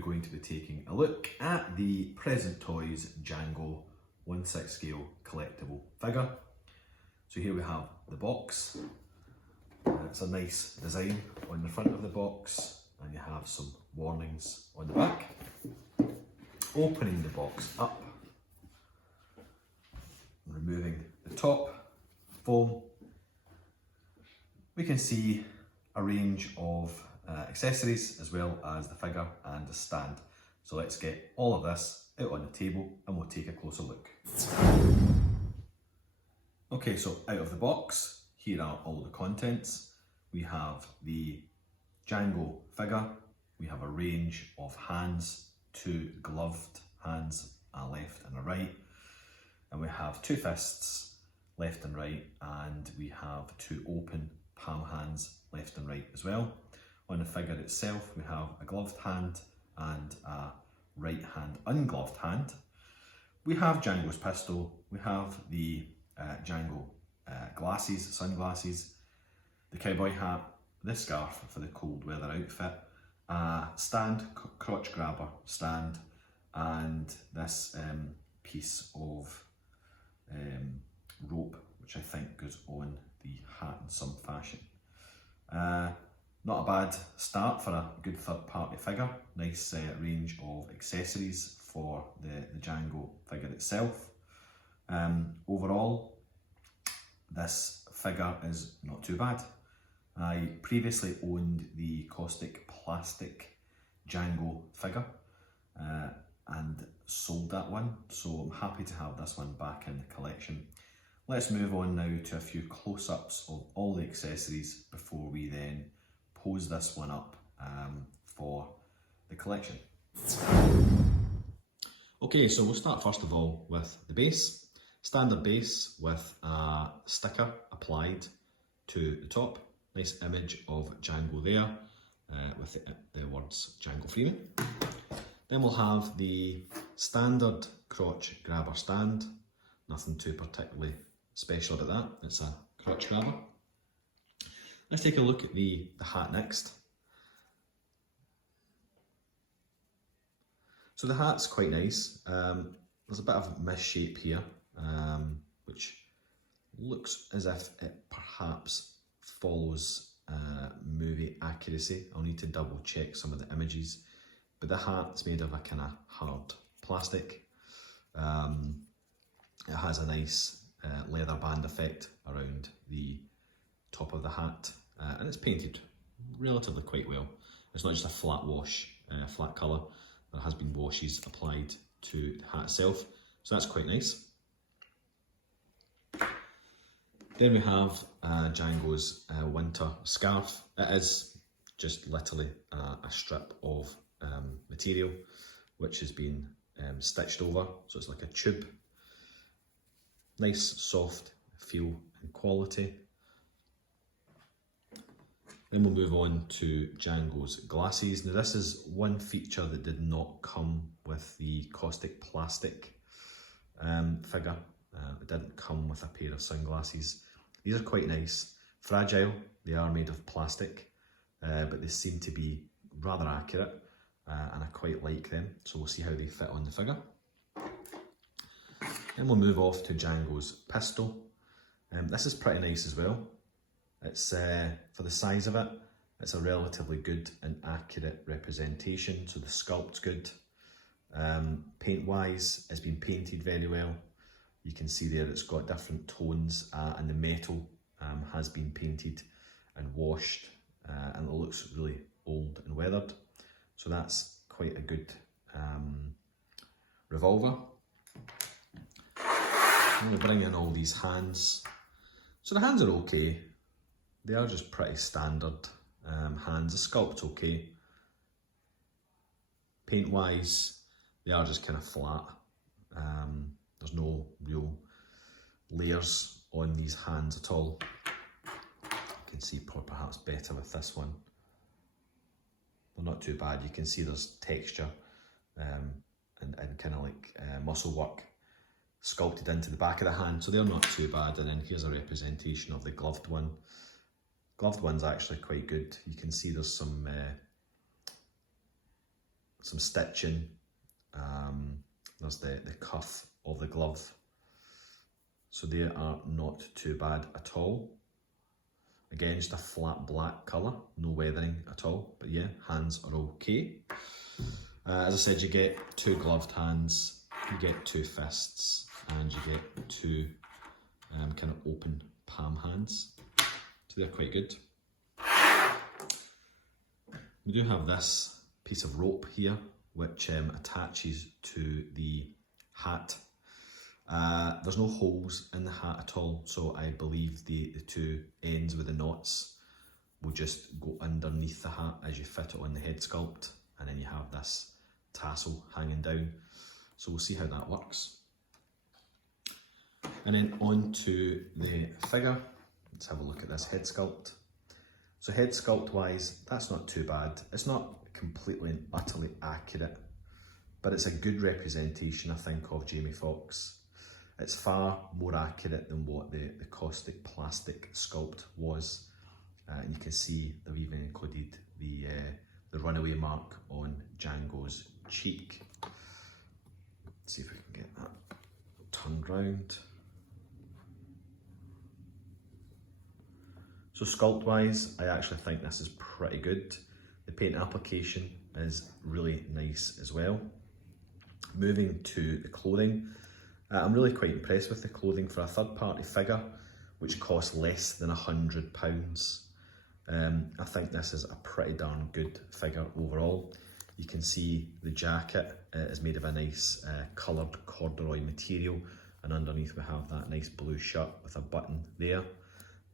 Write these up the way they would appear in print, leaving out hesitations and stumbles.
going to be taking a look at the Present Toys Django 1/6 scale collectible figure. So here we have the box. It's a nice design on the front of the box, and you have some warnings on the back. Opening the box up, removing the top foam, we can see a range of accessories as well as the figure and the stand. So let's get all of this out on the table and we'll take a closer look. Okay, so out of the box, here are all the contents. We have the Django figure, we have a range of hands, 2 gloved hands, a left and a right, and we have 2 fists, left and right, and we have 2 open palm hands, left and right as well. On the figure itself, we have a gloved hand and a right hand ungloved hand. We have Django's pistol, we have the Django glasses, sunglasses, the cowboy hat, the scarf for the cold weather outfit, stand, crotch grabber stand, and this piece of rope which I think goes on the hat in some fashion. Not a bad start for a good third party figure. Nice range of accessories for the Django figure itself. Overall, this figure is not too bad. I previously owned the caustic plastic Django figure and sold that one, so I'm happy to have this one back in the collection. Let's move on now to a few close-ups of all the accessories before we then pose this one up for the collection. Okay, so we'll start first of all with the base. Standard base with a sticker applied to the top. Nice image of Django there with the words Django Freeman. Then we'll have the standard crotch grabber stand. Nothing too particularly special about that, it's a crotch grabber. Let's take a look at the hat next. So the hat's quite nice. There's a bit of misshape here, which looks as if it perhaps follows movie accuracy. I'll need to double check some of the images, but the hat's made of a kind of hard plastic. It has a nice leather band effect around the top of the hat, and it's painted relatively quite well. It's not just a flat wash, flat colour. There has been washes applied to the hat itself, so that's quite nice. Then we have Django's winter scarf. It is just literally a strip of material which has been stitched over, so it's like a tube. Nice soft feel and quality. Then we'll move on to Django's glasses. Now this is one feature that did not come with the caustic plastic figure. It didn't come with a pair of sunglasses. These are quite nice, fragile, they are made of plastic, but they seem to be rather accurate and I quite like them, so we'll see how they fit on the figure. Then we'll move off to Django's pistol. This is pretty nice as well. It's for the size of it, it's a relatively good and accurate representation, so the sculpt's good. Paint wise, it's been painted very well. You can see there it's got different tones and the metal has been painted and washed and it looks really old and weathered. So that's quite a good revolver. We'll bring in all these hands. So the hands are okay. They are just pretty standard hands. The sculpt's okay. Paint wise, they are just kind of flat. There's no real layers on these hands at all. You can see perhaps better with this one. They're not too bad. You can see there's texture and kind of like muscle work sculpted into the back of the hand, so they're not too bad. And then here's a representation of the gloved one. Gloved one's actually quite good. You can see there's some some stitching. There's the cuff of the glove. So they are not too bad at all. Again, just a flat black colour, no weathering at all. But yeah, hands are okay. As I said, you get 2 gloved hands, you get 2 fists, and you get 2 kind of open palm hands. So they're quite good. We do have this piece of rope here, which attaches to the hat. There's no holes in the hat at all, so I believe the 2 ends with the knots will just go underneath the hat as you fit it on the head sculpt, and then you have this tassel hanging down. So we'll see how that works. And then on to the figure. Let's have a look at this head sculpt. So head sculpt wise, that's not too bad. It's not completely and utterly accurate, but it's a good representation, I think, of Jamie Foxx. It's far more accurate than what the caustic plastic sculpt was. And you can see they've even included the runaway mark on Django's cheek. Let's see if we can get that turned round. So sculpt wise, I actually think this is pretty good. The paint application is really nice as well. Moving to the clothing, I'm really quite impressed with the clothing for a third party figure, which costs less than £100. I think this is a pretty darn good figure overall. You can see the jacket is made of a nice coloured corduroy material, and underneath we have that nice blue shirt with a button there.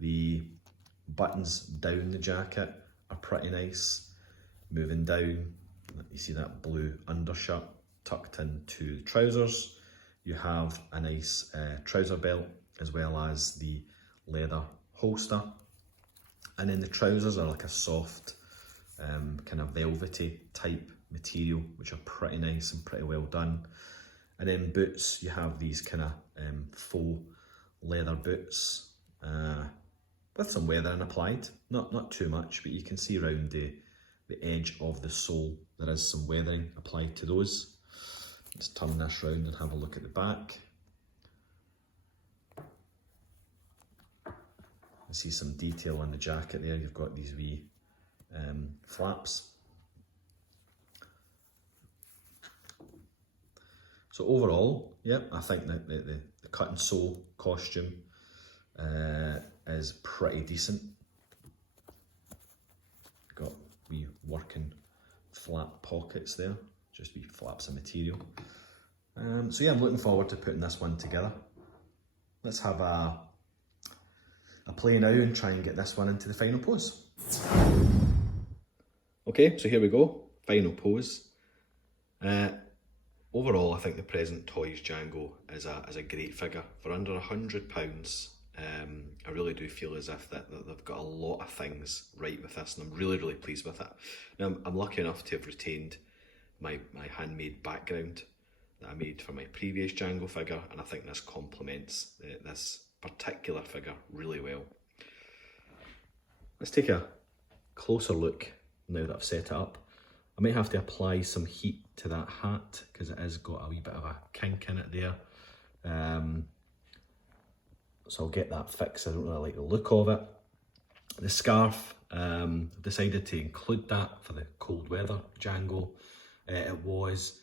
The buttons down the jacket are pretty nice. Moving down, you see that blue undershirt tucked into the trousers. You have a nice trouser belt as well as the leather holster. And then the trousers are like a soft kind of velvety type material, which are pretty nice and pretty well done. And then boots, you have these kind of faux leather boots with some weathering applied, not too much, but you can see around the edge of the sole there is some weathering applied to those. Let's turn this round and have a look at the back. I see some detail on the jacket there. You've got these wee flaps. So overall, yeah, I think that the cut and sew costume is pretty decent. Got wee working flat pockets there, just wee flaps of material. So yeah, I'm looking forward to putting this one together. Let's have a play now and try and get this one into the final pose. Okay, so here we go, final pose. Overall, I think the Present Toys Django is a great figure. For under £100, I really do feel as if that they've got a lot of things right with this, and I'm really pleased with it. Now, I'm lucky enough to have retained my handmade background that I made for my previous Django figure, and I think this complements this particular figure really well. Let's take a closer look now that I've set it up. I might have to apply some heat to that hat because it has got a wee bit of a kink in it there. So I'll get that fixed. I don't really like the look of it. The scarf, I've decided to include that for the cold weather Django. It was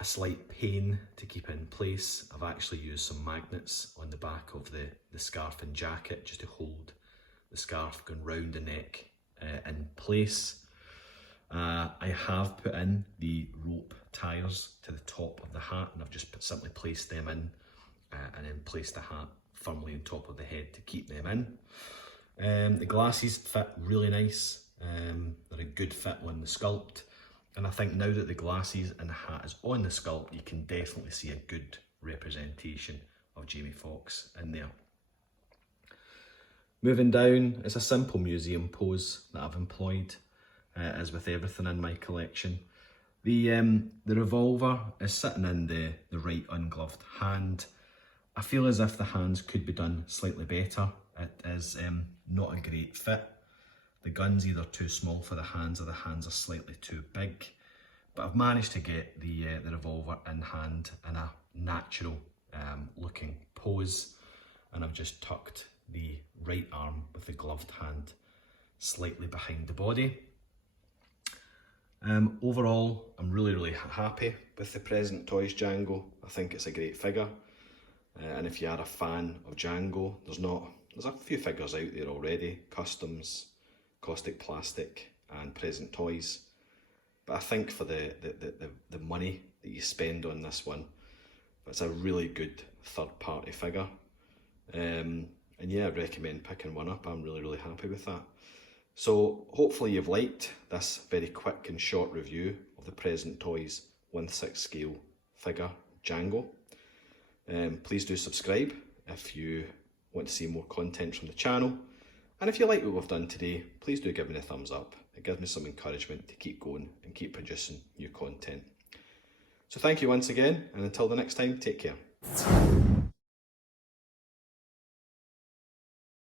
a slight pain to keep in place. I've actually used some magnets on the back of the scarf and jacket just to hold the scarf going round the neck in place. I have put in the rope tires to the top of the hat, and I've just simply placed them in and then placed the hat firmly on top of the head to keep them in. The glasses fit really nice. They're a good fit on the sculpt, and I think now that the glasses and the hat is on the sculpt, you can definitely see a good representation of Jamie Foxx in there. Moving down, it's a simple museum pose that I've employed, as with everything in my collection. The revolver is sitting in the right ungloved hand. I feel as if the hands could be done slightly better. It is not a great fit. The gun's either too small for the hands or the hands are slightly too big. But I've managed to get the revolver in hand in a natural looking pose, and I've just tucked the right arm with the gloved hand slightly behind the body. Overall, I'm really happy with the Present Toys Django. I think it's a great figure, and if you are a fan of Django, there's a few figures out there already, customs, caustic plastic and Present Toys, but I think for the money that you spend on this one, it's a really good third party figure, and yeah, I'd recommend picking one up. I'm really happy with that. So hopefully you've liked this very quick and short review of the Present Toys 1/6 scale figure Django. Please do subscribe if you want to see more content from the channel. And if you like what we've done today, please do give me a thumbs up. It gives me some encouragement to keep going and keep producing new content. So thank you once again, and until the next time, take care.